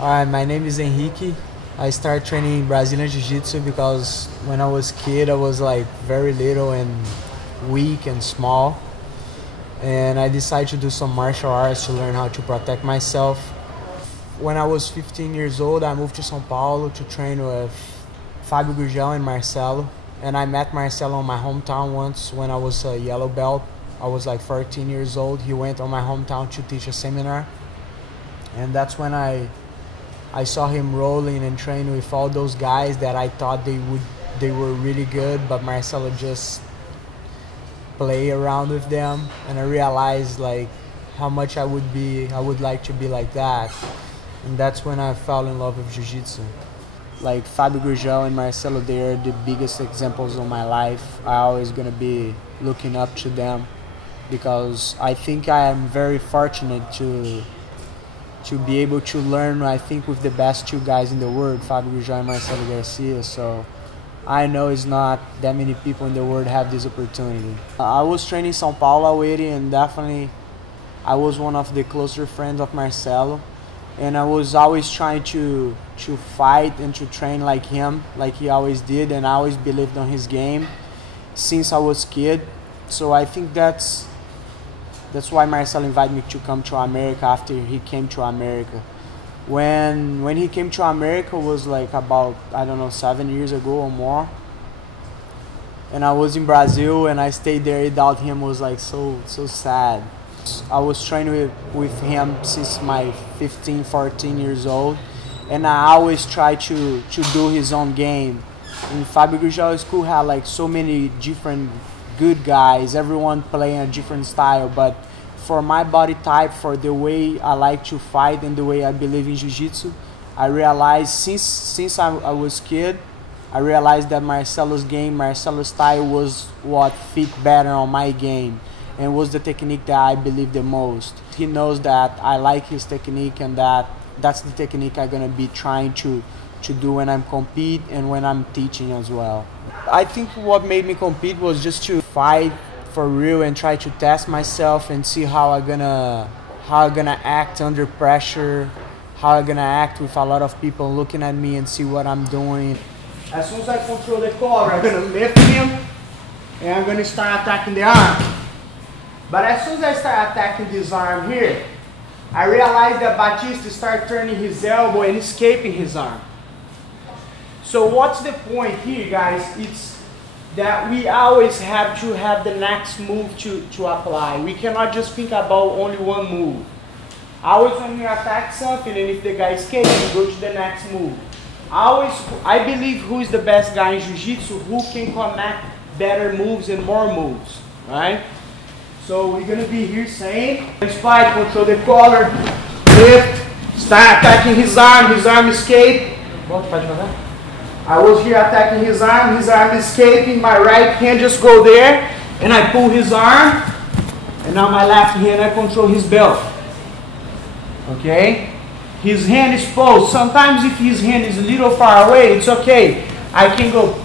Alright, my name is Henrique. I started training Brazilian Jiu-Jitsu because when I was a kid I was like very little and weak and small. And I decided to do some martial arts to learn how to protect myself. When I was 15 years old, I moved to São Paulo to train with Fábio Gurgel and Marcelo. And I met Marcelo in my hometown once when I was a yellow belt. I was like 14 years old. He went on my hometown to teach a seminar. And that's when I saw him rolling and training with all those guys that I thought they were really good, but Marcelo just play around with them, and I realized like how much I would like to be like that. And that's when I fell in love with Jiu-Jitsu. Like Fábio Gurgel and Marcelo, they're the biggest examples of my life. I'm always gonna be looking up to them because I think I am very fortunate to be able to learn, I think, with the best two guys in the world, Fábio Gurgel and Marcelo Garcia. So I know it's not that many people in the world have this opportunity. I was training in São Paulo already, and definitely I was one of the closer friends of Marcelo. And I was always trying to fight and to train like him, like he always did, and I always believed on his game since I was a kid. So I think that's why Marcelo invited me to come to America after he came to America. When he came to America was like about, I don't know, 7 years ago or more. And I was in Brazil and I stayed there without him. It was like so sad. I was training with him since my 15, 14 years old. And I always try to do his own game. In Fábio Gurgel's school had like so many different good guys, everyone playing a different style, but for my body type, for the way I like to fight and the way I believe in Jiu-Jitsu, I realized since I was a kid, I realized that Marcelo's game, Marcelo's style was what fit better on my game and was the technique that I believe the most. He knows that I like his technique and that's the technique I'm gonna be trying to do when I'm compete and when I'm teaching as well. I think what made me compete was just to fight for real and try to test myself and see how I'm gonna act under pressure, how I'm gonna act with a lot of people looking at me and see what I'm doing. As soon as I control the collar, I'm gonna lift him and I'm gonna start attacking the arm. But as soon as I start attacking this arm here, I realized that Batista started turning his elbow and escaping his arm. So what's the point here, guys? It's that we always have to have the next move to apply. We cannot just think about only one move. Always when we attack something and if the guy escapes, we go to the next move. I believe who is the best guy in Jiu-Jitsu, who can connect better moves and more moves, right? So we're gonna be here saying, fight, control the collar, lift, start attacking his arm escape. I was here attacking his arm escaping, my right hand just go there, and I pull his arm, and now my left hand I control his belt. Okay? His hand is posed. Sometimes if his hand is a little far away, it's okay. I can go,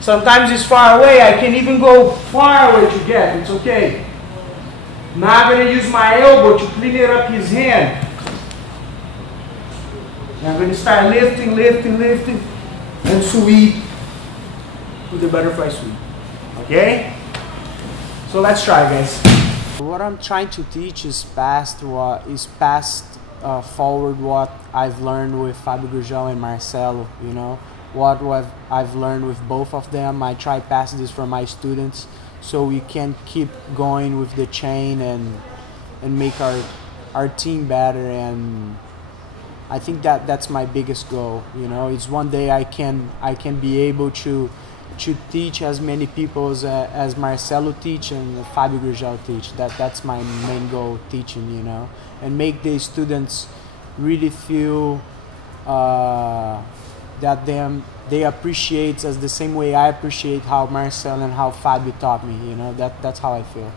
sometimes it's far away, I can even go far away to get, it's okay. Now I'm going to use my elbow to clean up his hand. I'm going to start lifting, and sweep with the butterfly sweep. Okay? So let's try, guys. What I'm trying to teach is forward what I've learned with Fábio Gurgel and Marcelo. You know, what I've learned with both of them. I try to pass this for my students, so we can keep going with the chain and make our team better. And I think that's my biggest goal. You know, it's one day I can be able to teach as many people as Marcelo teach and Fábio Gurgel teach. That's my main goal, teaching. You know, and make the students really feel that they appreciate us the same way I appreciate how Marcelo and how Fábio taught me. You know, that's how I feel.